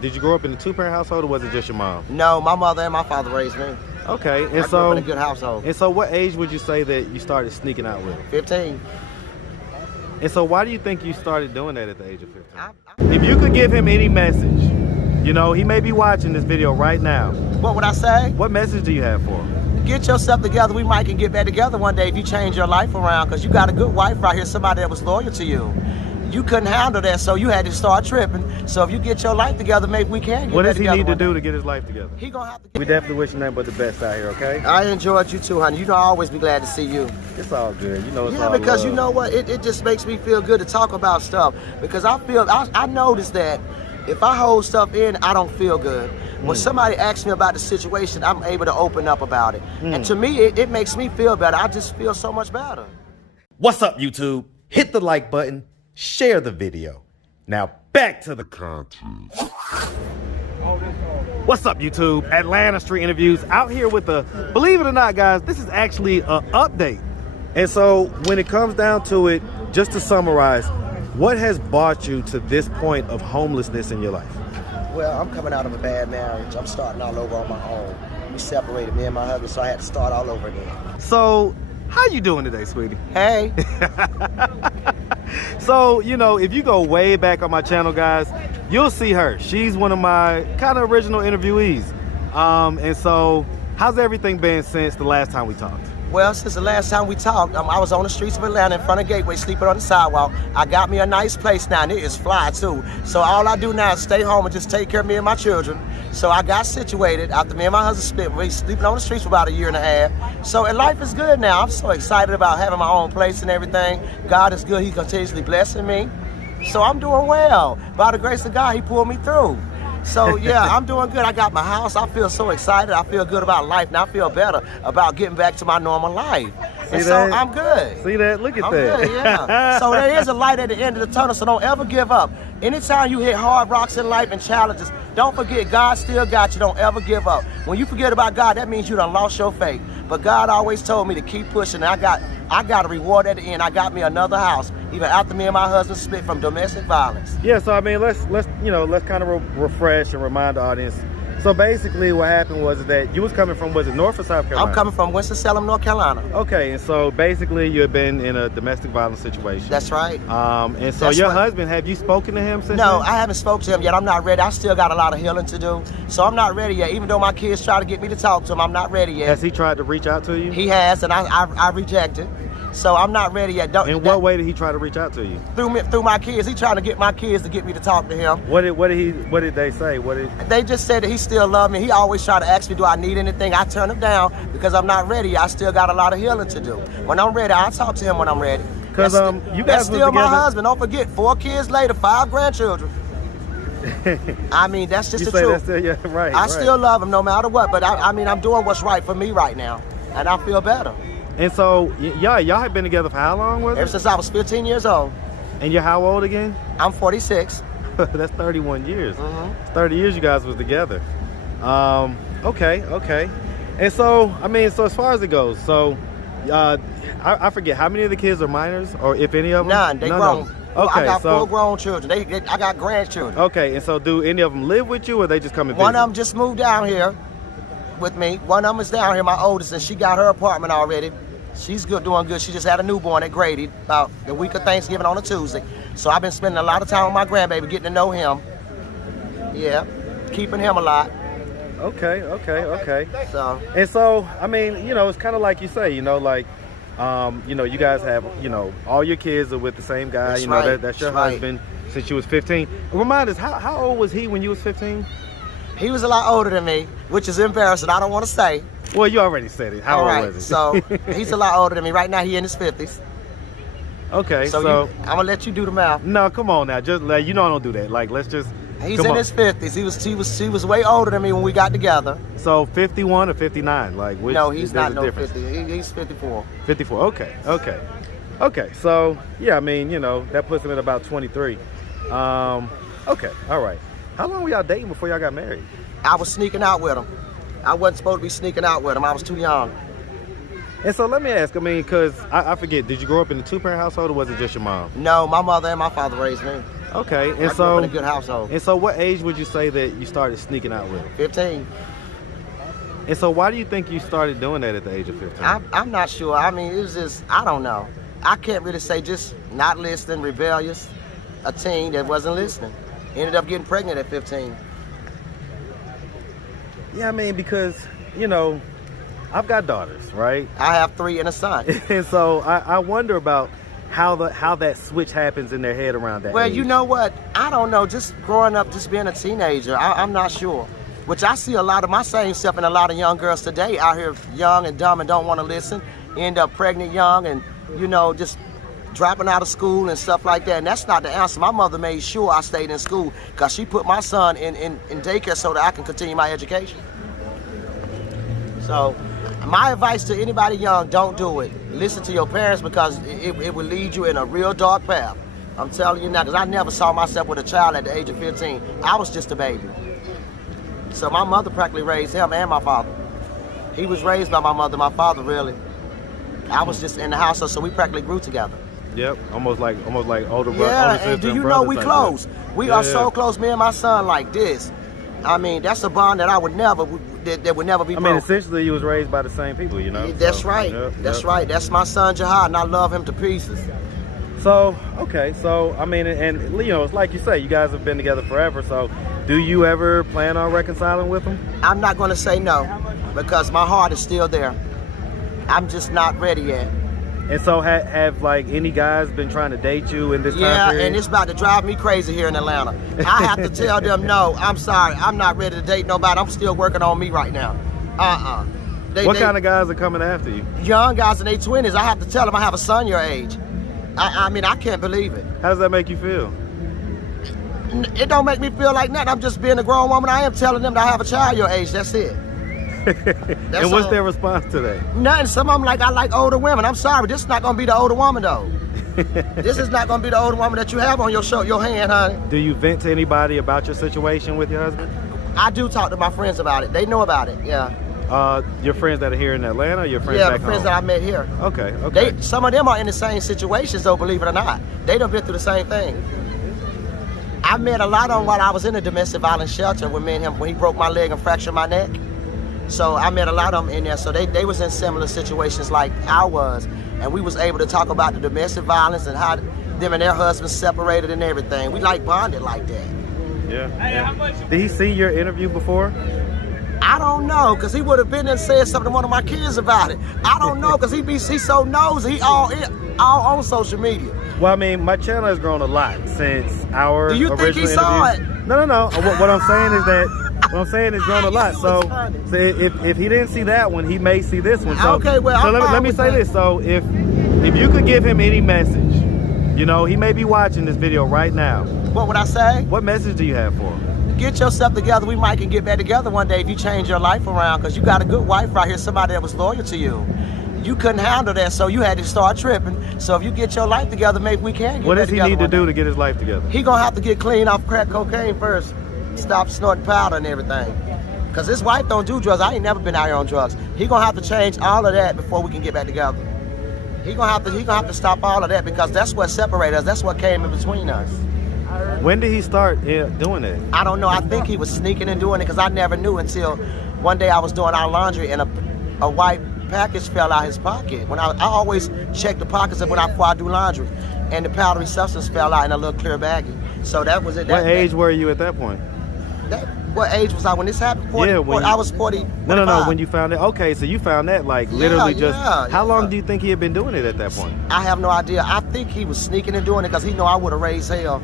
forget, did you grow up in a two-parent household or was it just your mom? No, my mother and my father raised me. Okay, and I grew up in a good household. And so what age would you say that you started sneaking out with him? 15. And so why do you think you started doing that at the age of 15? If you could give him any message, you know, he may be watching this video right now. What would I say? What message do you have for him? Get yourself together. We might can get back together one day if you change your life around, because you got a good wife right here, somebody that was loyal to you. You couldn't handle that, so you had to start tripping. So if you get your life together, maybe we can get What does back he together need to one day. do to get his life together? He gonna have to. We definitely wish you nothing but the best out here, okay? I enjoyed you too, honey. You know I always be glad to see you. It's all good. You know it's all Yeah, because love. you know what? It just makes me feel good to talk about stuff. Because I noticed that if I hold stuff in, I don't feel good. When somebody asks me about the situation, I'm able to open up about it. And to me, it makes me feel better. I just feel so much better. What's up, YouTube? Hit the like button, share the video. Now back to the content. What's up, YouTube? Atlanta Street Interviews out here with the, believe it or not, guys, this is actually an update. And so when it comes down to it, just to summarize, what has brought you to this point of homelessness in your life? Well, I'm coming out of a bad marriage. I'm starting all over on my own. We separated, me and my husband, so I had to start all over again. So, how you doing today, sweetie? Hey. So, you know, if you go way back on my channel, guys, you'll see her. She's one of my kind of original interviewees. And so, how's everything been since the last time we talked? Well, since the last time we talked, I was on the streets of Atlanta in front of Gateway, sleeping on the sidewalk. I got me a nice place now, and it is fly too. So all I do now is stay home and just take care of me and my children. So I got situated after me and my husband split. We sleeping on the streets for about a year and a half. So and life is good now. I'm so excited about having my own place and everything. God is good. He's continuously blessing me. So I'm doing well. By the grace of God, he pulled me through. So yeah, I'm doing good. I got my house. I feel so excited. I feel good about life. Now I feel better about getting back to my normal life. And so I'm good. See that? Look at I'm that. good, yeah. So there is a light at the end of the tunnel, so don't ever give up. Anytime you hit hard rocks in life and challenges, don't forget God still got you. Don't ever give up. When you forget about God, that means you done lost your faith. But God always told me to keep pushing. I got a reward at the end. I got me another house, even after me and my husband split from domestic violence. Yeah, so I mean, let's kind of refresh and remind the audience. So basically what happened was that you was coming from, was it North or South Carolina? I'm coming from Winston-Salem, North Carolina. Okay, and so basically you had been in a domestic violence situation. That's right. And so your husband, have you spoken to him since No, then? I haven't spoken to him yet. I'm not ready. I still got a lot of healing to do. So I'm not ready yet. Even though my kids try to get me to talk to him, I'm not ready yet. Has he tried to reach out to you? He has, and I rejected. So I'm not ready yet. In what way did he try to reach out to you? Through my kids. He trying to get my kids to get me to talk to him. What did they say? They just said that he still loved me. He always try to ask me, do I need anything? I turn him down because I'm not ready. I still got a lot of healing to do. When I'm ready, I'll talk to him when I'm ready. Because you guys that's still my together. husband. Don't forget, 4 kids later, 5 grandchildren. I mean, that's just the truth. That's still, yeah, right. I still love him no matter what, but I mean, I'm doing what's right for me right now, and I feel better. And so, y'all have been together for how long, was it? Ever since I was 15 years old. And you're how old again? I'm 46. That's 31 years. 30 years you guys was together. Okay. And so, I mean, so as far as it goes, so, I forget, how many of the kids are minors, or if any of them? None, they grown. Okay, I got so, 4 grown children. I got grandchildren. Okay, and so do any of them live with you, or they just come and visit? One of them just moved down here with me. One of them is down here, my oldest, and she got her apartment already. She's good, doing good. She just had a newborn at Grady about the week of Thanksgiving on a Tuesday. So I've been spending a lot of time with my grandbaby, getting to know him. Yeah, keeping him a lot. Okay. So. And so, I mean, you know, it's kind of like you say, you know, like, you know, you guys have, you know, all your kids are with the same guy. That's you know, right. that's your husband since you was 15. Remind us, how old was he when you was 15? He was a lot older than me, which is embarrassing. I don't want to say. Well, you already said it. How old was he? So he's a lot older than me. Right now, he in his 50s. Okay, so I'm gonna let you do the math. No, come on now. Just like, you know I don't do that. Like, let's just. He's in his 50s. He was way older than me when we got together. So 51 or 59? Like, which, no, he's not no difference? 50. He's 54. 54. Okay. So yeah, I mean, you know, that puts him at about 23. Okay. All right. How long were y'all dating before y'all got married? I was sneaking out with him. I wasn't supposed to be sneaking out with him. I was too young. And so let me ask, I mean, because I forget, did you grow up in a two-parent household or was it just your mom? No, my mother and my father raised me. Okay, I grew up in a good household. And so what age would you say that you started sneaking out with him? 15. And so why do you think you started doing that at the age of 15? I'm not sure. I mean, it was just, I don't know. I can't really say, just not listening, rebellious, a teen that wasn't listening. Ended up getting pregnant at 15. Yeah, I mean, because, you know, I've got daughters, right? I have 3 and a son. And so I wonder about how that switch happens in their head around that Well, age. you know what? I don't know. Just growing up, just being a teenager, I'm not sure. Which I see a lot of my same stuff in a lot of young girls today out here, young and dumb and don't want to listen, end up pregnant young and, you know, just dropping out of school and stuff like that. And that's not the answer. My mother made sure I stayed in school because she put my son in daycare so that I can continue my education. So my advice to anybody young, don't do it. Listen to your parents because it will lead you in a real dark path. I'm telling you now, because I never saw myself with a child at the age of 15. I was just a baby. So my mother practically raised him and my father. He was raised by my mother, my father really. I was just in the house, so we practically grew together. Yep, almost like older brother. Yeah, and do you know we close? We are so close, me and my son, like this. I mean, that's a bond that I would never, that would never be broken. I mean, essentially, you was raised by the same people, you know? That's so, right. That's right. That's my son, Jihad, and I love him to pieces. So, okay. So, I mean, and, you know, it's like you say, you guys have been together forever. So, do you ever plan on reconciling with him? I'm not going to say no because my heart is still there. I'm just not ready yet. And so, have like, any guys been trying to date you in this time period? Yeah, and it's about to drive me crazy here in Atlanta. I have to tell them, no, I'm sorry. I'm not ready to date nobody. I'm still working on me right now. What kind of guys are coming after you? Young guys in their 20s. I have to tell them I have a son your age. I mean, I can't believe it. How does that make you feel? It don't make me feel like nothing. I'm just being a grown woman. I am telling them that I have a child your age. That's it. And what's their response to that? Nothing. Some of them like, I like older women. I'm sorry. This is not going to be the older woman, though. This is not going to be the older woman that you have on your hand, honey. Do you vent to anybody about your situation with your husband? I do talk to my friends about it. They know about it, yeah. Your friends that are here in Atlanta, or your friends back back home? Yeah, friends home? that I met here. Okay. Some of them are in the same situations, though, believe it or not. They done been through the same thing. I met a lot of them while I was in a domestic violence shelter with me and him when he broke my leg and fractured my neck. So I met a lot of them in there. So they was in similar situations like I was. And we was able to talk about the domestic violence and how them and their husbands separated and everything. We like bonded like that. Yeah. Did he see your interview before? I don't know, because he would have been and said something to one of my kids about it. I don't know, because he's so nosy. He all on social media. Well, I mean, my channel has grown a lot since our original interview. Do you think he saw it? No. What I'm saying is that it's grown a lot. So if he didn't see that one, he may see this one. So, okay, well, so let me say this. So if you could give him any message, you know, he may be watching this video right now. What would I say? What message do you have for him? Get yourself together. We might can get back together one day if you change your life around, because you got a good wife right here, somebody that was loyal to you. You couldn't handle that, so you had to start tripping. So if you get your life together, maybe we can get back together. What does he need to do to get his life together? He gonna have to get clean off crack cocaine first. Stop snorting powder and everything. Because his wife don't do drugs. I ain't never been out here on drugs. He gonna have to change all of that before we can get back together. He gonna have to stop all of that, because that's what separated us. That's what came in between us. When did he start doing that? I don't know. I think he was sneaking and doing it, because I never knew until one day I was doing our laundry and a white package fell out his pocket. When I always check the pockets before I do laundry, and the powdery substance fell out in a little clear baggie. So that was it. What age were you at that point? What age was I when this happened? 40, I was 40. No. When you found it, okay. So you found that like literally just. How long do you think he had been doing it at that point? I have no idea. I think he was sneaking and doing it because he knew I would have raised hell.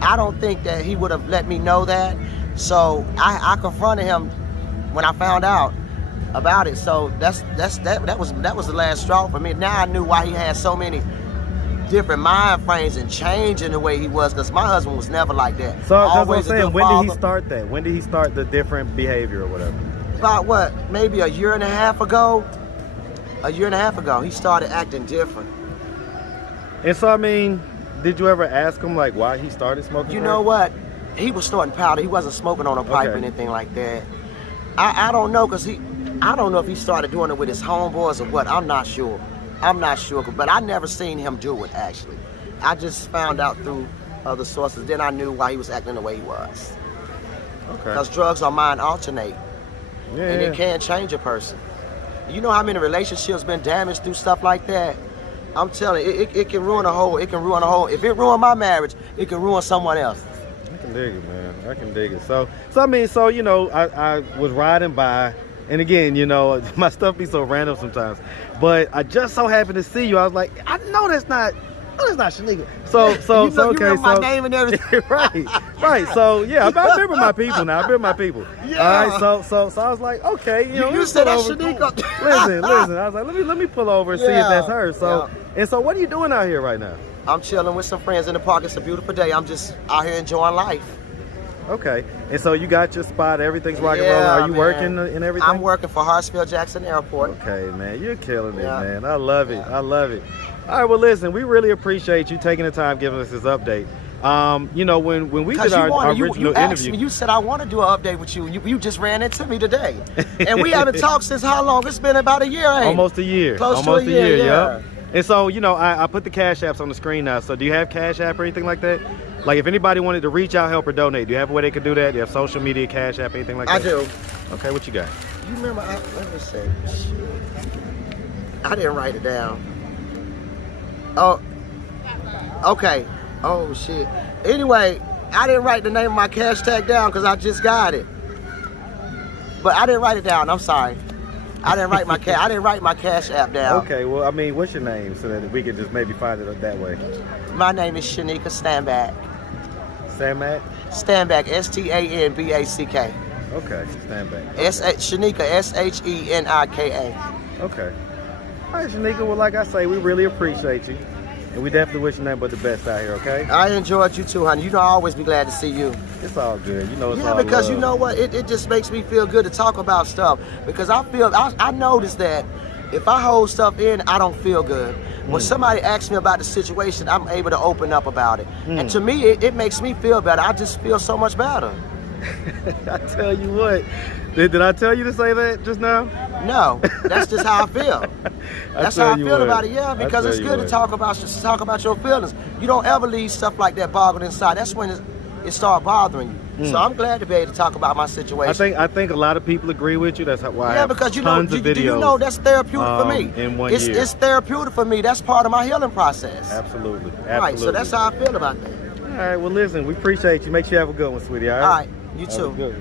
I don't think that he would have let me know that. So I confronted him when I found out about it. So that was the last straw for me. Now I knew why he had so many different mind frames and changing the way he was, because my husband was never like that. So that's what I'm saying. When did he start that? When did he start the different behavior or whatever? About what? Maybe a year and a half ago. A year and a half ago, he started acting different. And so, I mean, did you ever ask him like why he started smoking? You know what? He was snorting powder. He wasn't smoking on a pipe or anything like that. I don't know, because I don't know if he started doing it with his homeboys or what. I'm not sure. But I never seen him do it, actually. I just found out through other sources. Then I knew why he was acting the way he was. Okay. Because drugs are mind alternate, Yeah. and it can change a person. You know how many relationships been damaged through stuff like that? I'm telling you, it can ruin a whole. It can ruin a whole. If it ruined my marriage, it can ruin someone else. I can dig it, man. I can dig it. So I mean, you know, I was riding by, and again, you know, my stuff be so random sometimes, but I just so happened to see you. I was like, I know that's not Shanika. So You remember my name and everything. right. So yeah, I remember my people now. I remember my people. Yeah. All right. So I was like, okay, you know, You let me said pull that's over. Shanika. Listen. I was like, let me pull over and see if Yeah. that's her. So and so, what are you doing out here right now? I'm chilling with some friends in the park. It's a beautiful day. I'm just out here enjoying life. Okay. And so you got your spot. Everything's rock and rolling. Yeah, Are you man. working and everything? I'm working for Hartsfield-Jackson Airport. Okay, man, you're killing it, Yeah. man. I love it. I love it. All right, well, listen, we really appreciate you taking the time giving us this update. You know, when we did our original you asked interview, me, you said I want to do an update with you. You just ran into me today, and we haven't talked since how long? It's been about a year, ain't it? almost a year. Close almost to a year, yeah. Yep. And so, you know, I put the Cash Apps on the screen now. So do you have Cash App or anything like that? Like if anybody wanted to reach out, help, or donate, do you have a way they could do that? Do you have social media, Cash App, anything like that? I do. Okay, what you got? You remember? Let me see. Shit. I didn't write it down. Oh, okay. Oh shit. Anyway, I didn't write the name of my cash tag down because I just got it. But I didn't write it down. I'm sorry. I didn't write my Cash App down. Okay, well, I mean, what's your name so that we could just maybe find it that way? My name is Shanika Stanback. Samak? Stanback, Stanback. Okay, Stanback. Shanika, Shenika. Okay. All right, Shanika, well, like I say, we really appreciate you. And we definitely wish you nothing but the best out here, okay? I enjoyed you too, honey. You know I always be glad to see you. It's all good. You know it's all because love. you know what? It just makes me feel good to talk about stuff. Because I noticed that if I hold stuff in, I don't feel good. When somebody asks me about the situation, I'm able to open up about it. And to me, it makes me feel better. I just feel so much better. I tell you what. Did I tell you to say that just now? No, that's just how I feel. That's how I feel about it, yeah, because it's good to talk about your feelings. You don't ever leave stuff like that boggled inside. That's when it starts bothering you. So I'm glad to be able to talk about my situation. I think a lot of people agree with you. That's why I have because you tons know, of videos. you know that's therapeutic for me. In one year. It's therapeutic for me. That's part of my healing process. Absolutely. Right, so that's how I feel about that. All right, well, listen, we appreciate you. Make sure you have a good one, sweetie, all right? All right, you too. Good.